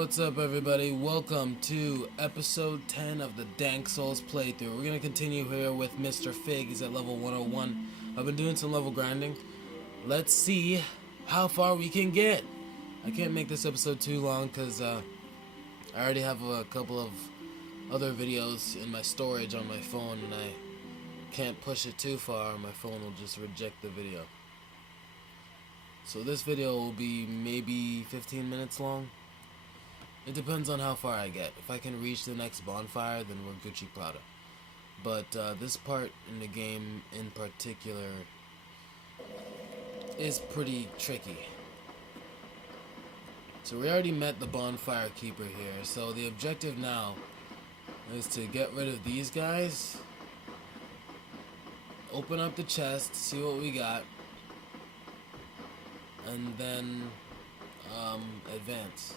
what's up everybody? Welcome to episode 10 of the Dank Souls playthrough. We're gonna continue here with Mr. Fig. He's at level 101. I've been doing some level grinding. Let's see how far we can get. I can't make this episode too long because I already have a couple of other videos in my storage on my phone and I can't push it too far or my phone will just reject the video. So this video will be maybe 15 minutes long. It depends on how far I get. If I can reach the next bonfire, then we're Gucci Prada. But this part in the game in particular is pretty tricky. So we already met the bonfire keeper here. So the objective now is to get rid of these guys, open up the chest, see what we got, and then advance.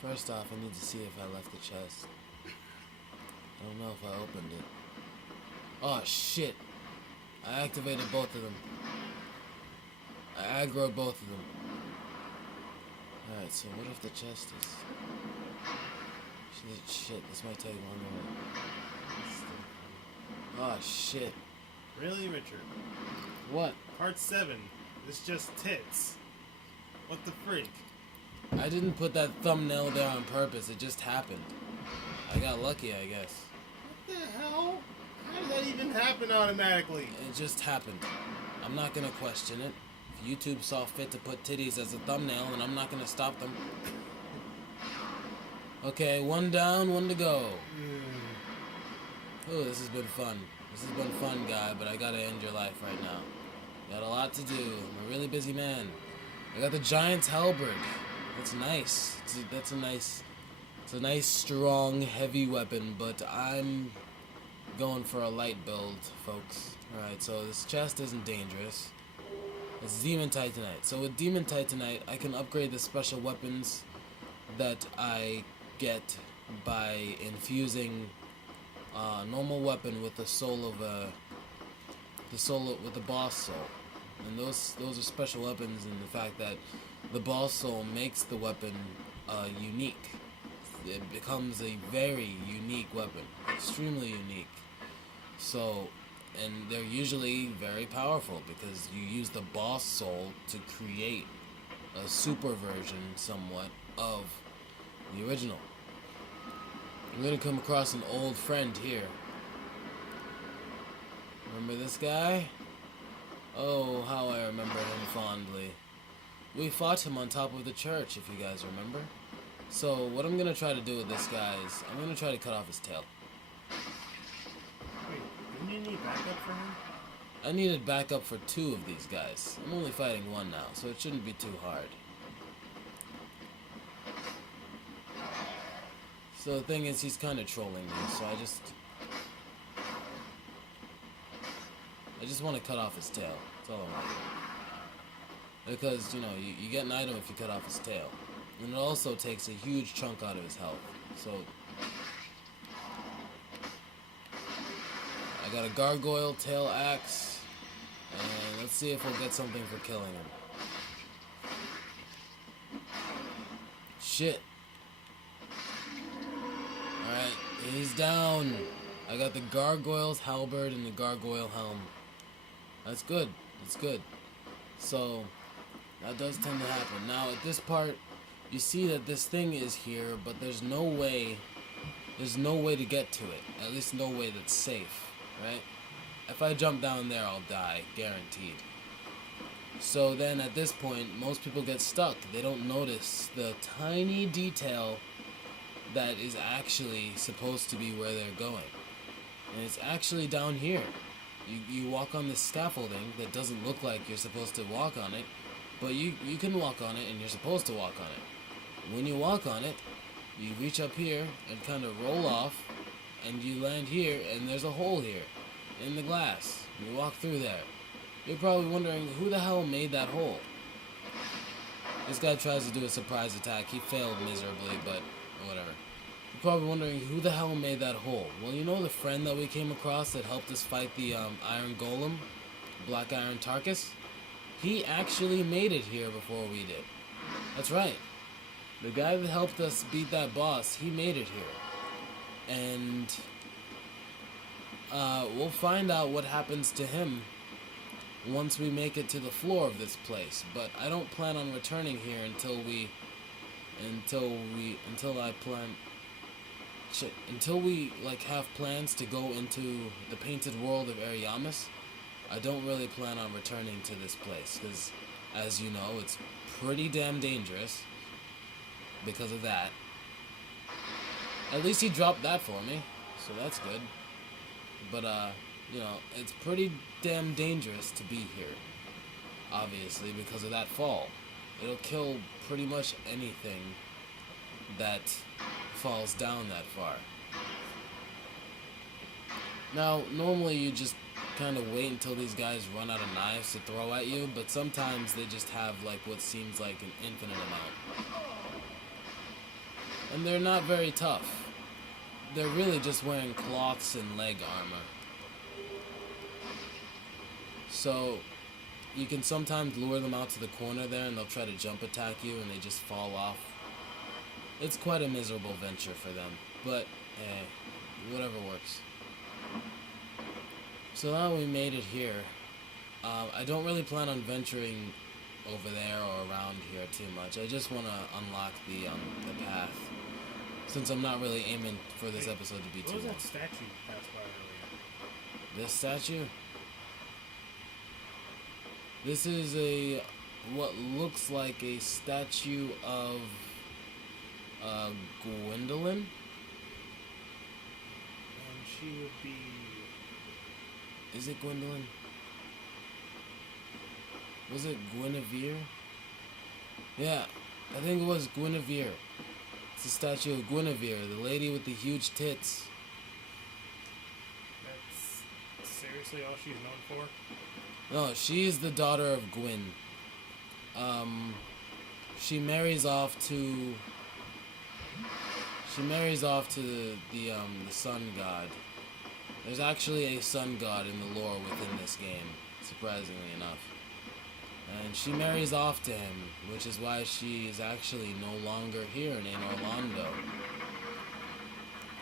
First off, I need to see if I left the chest. I don't know if I opened it. Oh shit! I activated both of them. I aggroed both of them. Alright, so what if the chest is... Shit, this might take longer. Oh shit. Really, Richard? What? Part 7. It's just tits. What the freak? I didn't put that thumbnail there on purpose, it just happened. I got lucky, I guess. What the hell? How did that even happen automatically? It just happened. I'm not gonna question it. If YouTube saw fit to put titties as a thumbnail, then I'm not gonna stop them. Okay, one down, one to go. Oh, this has been fun. This has been fun, guy, but I gotta end your life right now. Got a lot to do. I'm a really busy man. I got the Giant's Halberd. That's nice. It's a nice, strong, heavy weapon, but I'm going for a light build, folks. Alright, so this chest isn't dangerous. It's Demon Titanite. So with Demon Titanite, I can upgrade the special weapons that I get by infusing a normal weapon with the soul of with the boss soul. And those are special weapons in the fact that the boss soul makes the weapon unique. It becomes a very unique weapon, extremely unique. So, and they're usually very powerful because you use the boss soul to create a super version, somewhat, of the original. I'm gonna come across an old friend here. Remember this guy? Oh, how I remember him fondly. We fought him on top of the church, if you guys remember. So, what I'm gonna try to do with this guy is, I'm gonna try to cut off his tail. Wait, didn't you need backup for him? I needed backup for 2 of these guys. I'm only fighting 1 now, so it shouldn't be too hard. So the thing is, he's kind of trolling me, so I just want to cut off his tail. That's all I want. Because, you know, you get an item if you cut off his tail. And it also takes a huge chunk out of his health. So, I got a gargoyle tail axe. And let's see if we'll get something for killing him. Shit. Alright, he's down. I got the gargoyle's halberd and the gargoyle helm. That's good. That's good. So, that does tend to happen. Now, at this part, you see that this thing is here, but there's no way to get to it. At least no way that's safe, right? If I jump down there, I'll die, guaranteed. So then, at this point, most people get stuck. They don't notice the tiny detail that is actually supposed to be where they're going. And it's actually down here. You walk on this scaffolding that doesn't look like you're supposed to walk on it, but you can walk on it and you're supposed to walk on it. When you walk on it, you reach up here and kind of roll off, and you land here, and there's a hole here in the glass. You walk through there. You're probably wondering, who the hell made that hole? This guy tries to do a surprise attack. He failed miserably, but whatever. You're probably wondering, who the hell made that hole? Well, you know the friend that we came across that helped us fight the Iron Golem? Black Iron Tarkus? He actually made it here before we did. That's right. The guy that helped us beat that boss, he made it here. And we'll find out what happens to him once we make it to the floor of this place. But I don't plan on returning here until we like have plans to go into the painted world of Ariamis. I don't really plan on returning to this place because, as you know, it's pretty damn dangerous because of that. At least he dropped that for me, so that's good. But you know, it's pretty damn dangerous to be here, obviously, because of that fall. It'll kill pretty much anything that falls down that far. Now, normally you just kind of wait until these guys run out of knives to throw at you, but sometimes they just have like what seems like an infinite amount. And they're not very tough. They're really just wearing cloths and leg armor. So you can sometimes lure them out to the corner there and they'll try to jump attack you and they just fall off. It's quite a miserable venture for them, but whatever works. So now we made it here. I don't really plan on venturing over there or around here too much. I just want to unlock the path, since I'm not really aiming for this episode to be too long. What was that statue you passed by earlier? This statue? This is what looks like a statue of Gwendolyn. And she would be... Is it Gwendolyn? Was it Guinevere? Yeah, I think it was Guinevere. It's a statue of Guinevere, the lady with the huge tits. That's seriously all she's known for? No, she is the daughter of Gwyn. She marries off to the sun god. There's actually a sun god in the lore within this game, surprisingly enough. And she marries off to him, which is why she is actually no longer here in Anor Londo.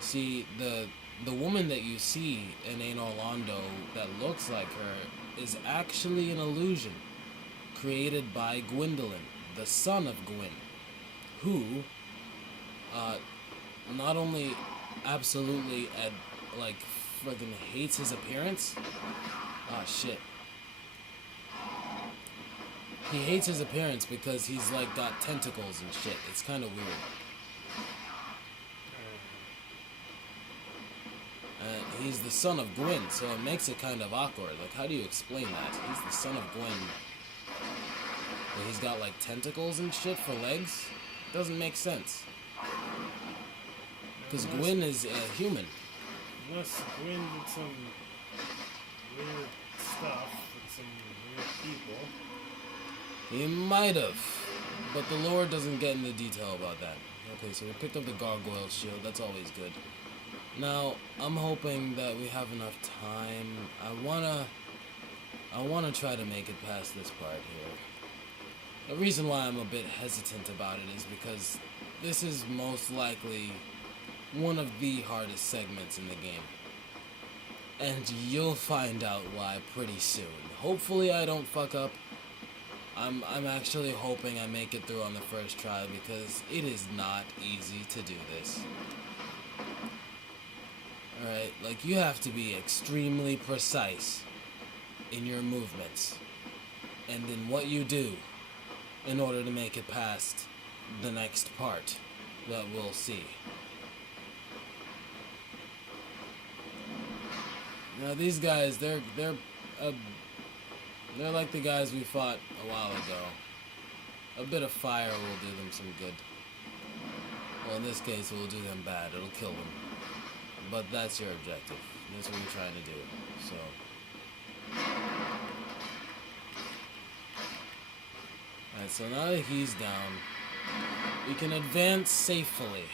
See, the woman that you see in Anor Londo that looks like her is actually an illusion created by Gwendolyn, the son of Gwyn, who not only absolutely like friggin' hates his appearance. Shit. He hates his appearance because he's like got tentacles and shit. It's kind of weird. He's the son of Gwyn, so it makes it kind of awkward. Like, how do you explain that? He's the son of Gwyn, but he's got like tentacles and shit for legs? Doesn't make sense. Because Gwyn is a human. Unless Gwyn did some weird stuff with some weird people. He might have, but the lore doesn't get into detail about that. Okay, so we picked up the gargoyle shield. That's always good. Now, I'm hoping that we have enough time. I wanna try to make it past this part here. The reason why I'm a bit hesitant about it is because this is most likely one of the hardest segments in the game. And you'll find out why pretty soon. Hopefully I don't fuck up. I'm actually hoping I make it through on the first try because it is not easy to do this. Alright, like you have to be extremely precise in your movements and in what you do in order to make it past the next part that we'll see. Now these guys, they're like the guys we fought a while ago. A bit of fire will do them some good. Well, in this case, it will do them bad. It'll kill them. But that's your objective. That's what you're trying to do. So. Alright, so now that he's down, we can advance safely.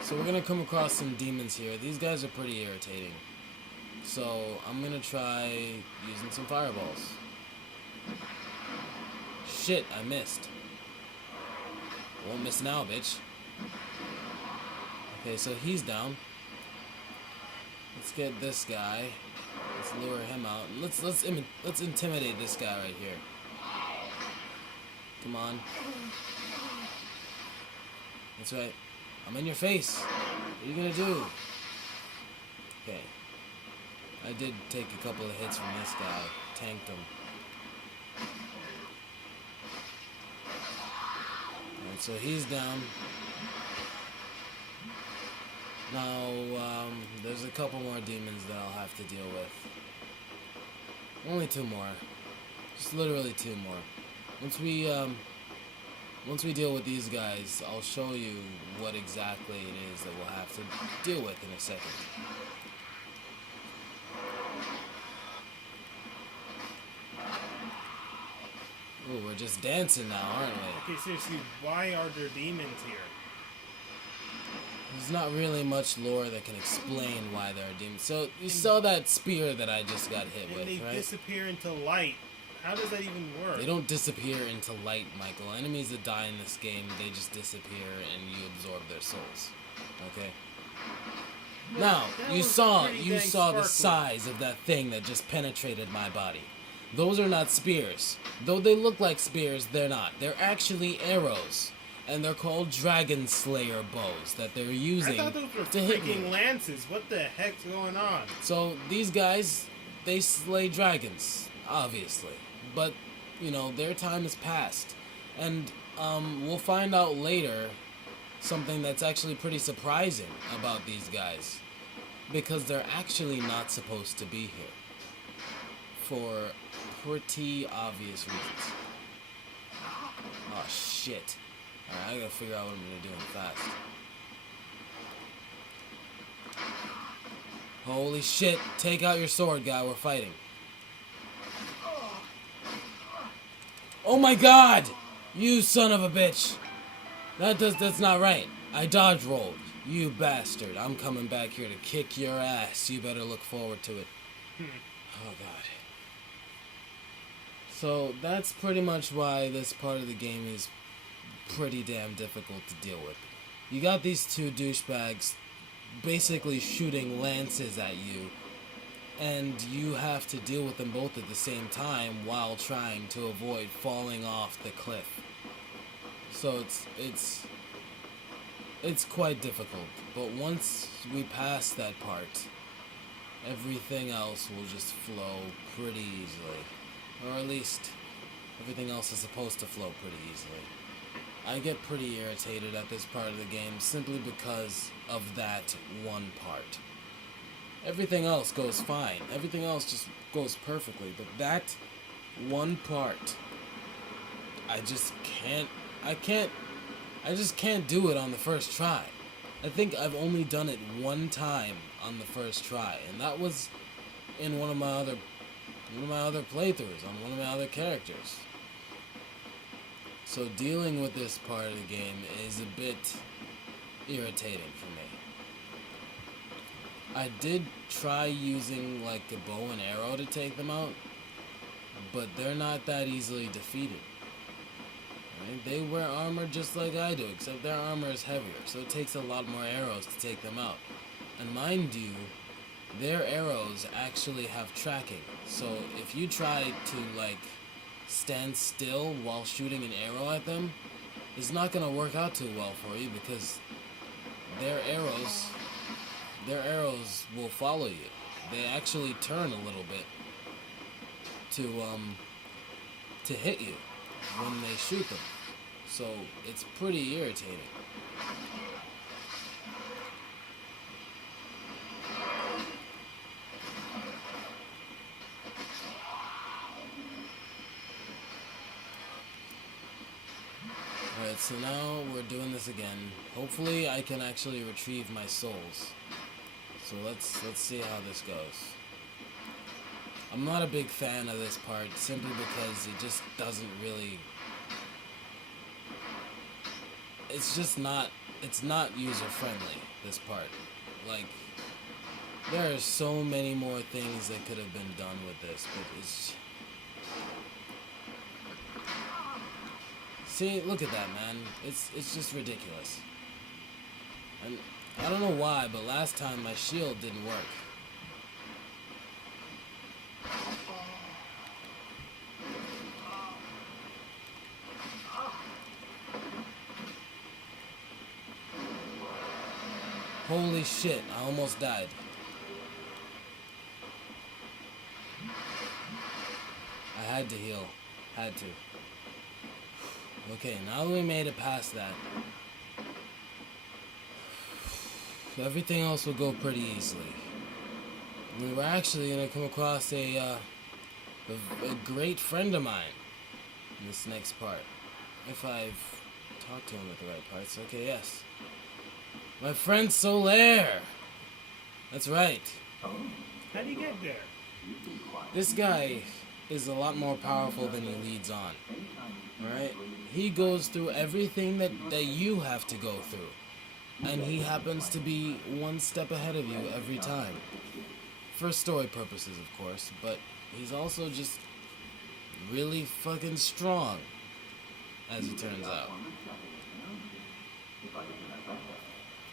So we're gonna come across some demons here. These guys are pretty irritating. So I'm gonna try using some fireballs. Shit, I missed. Won't miss now, bitch. Okay, so he's down. Let's get this guy. Let's lure him out. Let's intimidate this guy right here. Come on. That's right. I'm in your face. What are you gonna do? Okay. I did take a couple of hits from this guy. Tanked him. Alright, so he's down. Now, there's a couple more demons that I'll have to deal with. Only 2 more. Just literally 2 more. Once we deal with these guys, I'll show you what exactly it is that we'll have to deal with in a second. Ooh, we're just dancing now, aren't we? Okay, seriously, why are there demons here? There's not really much lore that can explain why there are demons. So, you saw that spear that I just got hit with, And they right? disappear into light. How does that even work? They don't disappear into light, Michael. Enemies that die in this game, they just disappear and you absorb their souls. Okay? Now, you saw the size of that thing that just penetrated my body. Those are not spears. Though they look like spears, they're not. They're actually arrows. And they're called Dragon Slayer bows that they're using I thought those were to hit me. freaking lances. What the heck's going on? So these guys, they slay dragons, obviously. But, you know, their time is past. And we'll find out later something that's actually pretty surprising about these guys. Because they're actually not supposed to be here. For pretty obvious reasons. Oh, shit. Alright, I gotta figure out what I'm gonna do fast. Holy shit, take out your sword, guy, we're fighting. Oh my god! You son of a bitch! That's not right. I dodge rolled. You bastard. I'm coming back here to kick your ass. You better look forward to it. Oh god. So, that's pretty much why this part of the game is pretty damn difficult to deal with. You got these 2 douchebags basically shooting lances at you, and you have to deal with them both at the same time while trying to avoid falling off the cliff. So it's quite difficult, but once we pass that part, everything else will just flow pretty easily. Or at least, everything else is supposed to flow pretty easily. I get pretty irritated at this part of the game simply because of that one part. Everything else goes fine. Everything else just goes perfectly. But that one part, I just can't do it on the first try. I think I've only done it one time on the first try, and that was in one of my other playthroughs on one of my other characters. So dealing with this part of the game is a bit irritating for me. I did try using like a bow and arrow to take them out, but they're not that easily defeated. Right? They wear armor just like I do, except their armor is heavier, so it takes a lot more arrows to take them out. And mind you, their arrows actually have tracking, so if you try to like stand still while shooting an arrow at them, it's not gonna work out too well for you because their arrows will follow you. They actually turn a little bit to hit you when they shoot them. So it's pretty irritating. Alright, so now we're doing this again. Hopefully I can actually retrieve my souls. So let's see how this goes. I'm not a big fan of this part simply because it just doesn't really... It's not user-friendly, this part. Like, there are so many more things that could have been done with this, but it's... See, look at that, man. It's just ridiculous. And I don't know why, but last time my shield didn't work. Holy shit, I almost died. I had to heal. Had to. Okay, now that we made it past that, everything else will go pretty easily. We were actually going to come across a great friend of mine in this next part. If I've talked to him at the right parts. Okay, yes. My friend Solaire! That's right. How'd you get there? This guy is a lot more powerful than he leads on. Alright? He goes through everything that you have to go through. And he happens to be one step ahead of you every time. For story purposes, of course. But he's also just really fucking strong. As it turns out.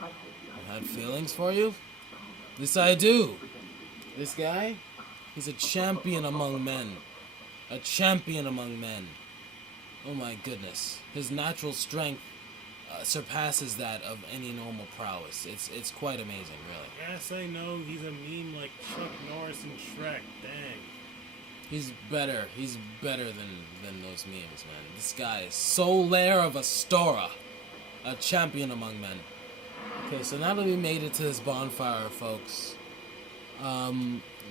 I had feelings for you? Yes, I do. This guy, he's a champion among men. A champion among men. Oh my goodness. His natural strength surpasses that of any normal prowess. It's quite amazing, really. Yes, I know. He's a meme like Chuck Norris and Shrek. Dang. He's better. He's better than those memes, man. This guy is Solaire of Astora. A champion among men. Okay, so now that we made it to this bonfire, folks,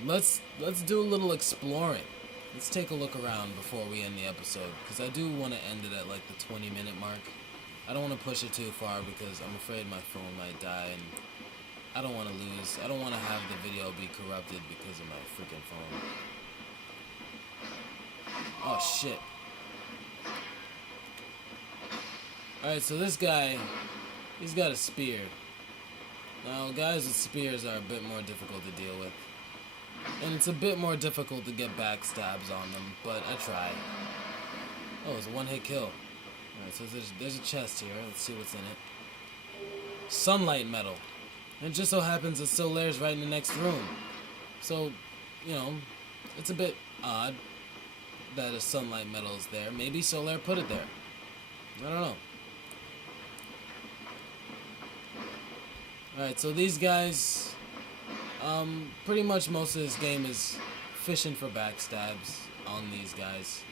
let's do a little exploring. Let's take a look around before we end the episode, because I do want to end it at like the 20-minute mark. I don't want to push it too far because I'm afraid my phone might die, and I don't want to lose. I don't want to have the video be corrupted because of my freaking phone. Oh shit. Alright, so this guy, he's got a spear. Now, guys with spears are a bit more difficult to deal with. And it's a bit more difficult to get backstabs on them, but I try. Oh, it's a one-hit kill. Alright, so there's a chest here. Let's see what's in it. Sunlight metal. And it just so happens that Solaire's right in the next room. So, you know, it's a bit odd that a sunlight metal is there. Maybe Solaire put it there. I don't know. Alright, so these guys, pretty much most of this game is fishing for backstabs on these guys.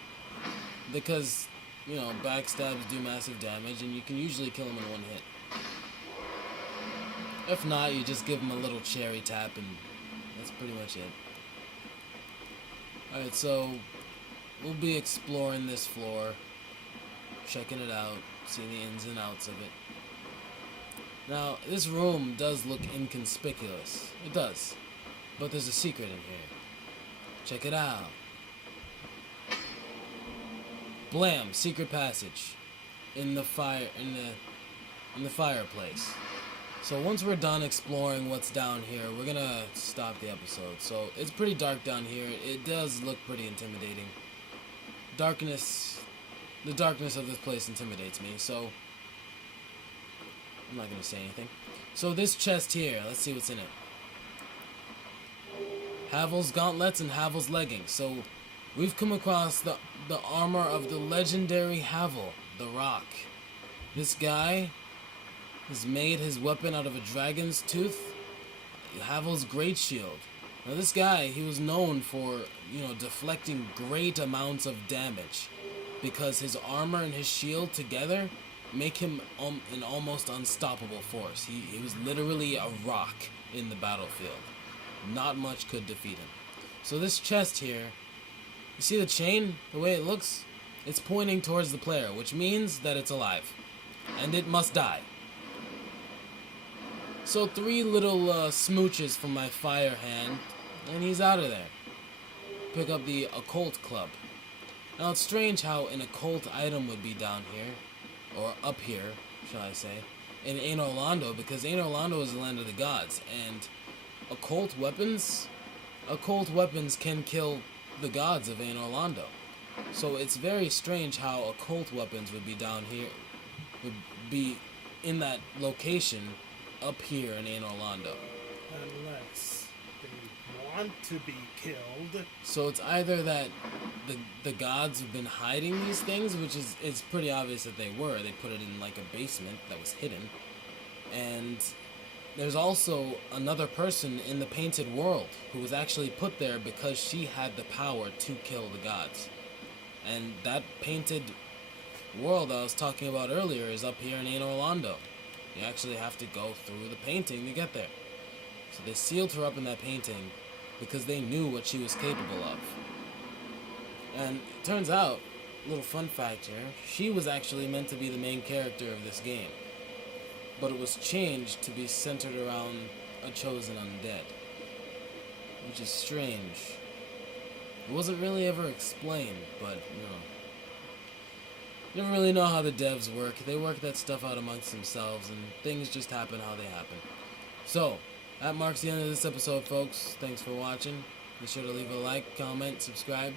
Because, you know, backstabs do massive damage and you can usually kill them in one hit. If not, you just give them a little cherry tap and that's pretty much it. Alright, so we'll be exploring this floor, checking it out, seeing the ins and outs of it. Now, this room does look inconspicuous. It does. But there's a secret in here. Check it out. Blam! Secret passage. In the fireplace. So once we're done exploring what's down here, we're gonna stop the episode. So it's pretty dark down here. It does look pretty intimidating. The darkness of this place intimidates me, so I'm not going to say anything. So this chest here, let's see what's in it. Havel's gauntlets and Havel's leggings. So we've come across the armor of the legendary Havel, the Rock. This guy has made his weapon out of a dragon's tooth, Havel's great shield. Now this guy, he was known for, you know, deflecting great amounts of damage because his armor and his shield together make him an almost unstoppable force. He was literally a rock in the battlefield. Not much could defeat him. So this chest here, you see the chain? The way it looks? It's pointing towards the player, which means that it's alive. And it must die. So 3 little smooches from my fire hand, and he's out of there. Pick up the occult club. Now it's strange how an occult item would be down here, or up here, shall I say, in Anor Londo, because Anor Londo is the land of the gods, and occult weapons can kill the gods of Anor Londo. So it's very strange how occult weapons would be down here, would be in that location up here in Anor Londo. Unless they want to be killed. So it's either that the gods have been hiding these things, which is it's pretty obvious that they were. They put it in like a basement that was hidden. And there's also another person in the painted world who was actually put there because she had the power to kill the gods. And that painted world I was talking about earlier is up here in Anor Londo. You actually have to go through the painting to get there. So they sealed her up in that painting because they knew what she was capable of. And it turns out, little fun fact here, she was actually meant to be the main character of this game. But it was changed to be centered around a chosen undead. Which is strange. It wasn't really ever explained, but, you never really know how the devs work. They work that stuff out amongst themselves, and things just happen how they happen. So, that marks the end of this episode, folks. Thanks for watching. Be sure to leave a like, comment, subscribe,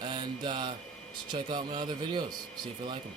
and just check out my other videos. See if you like them.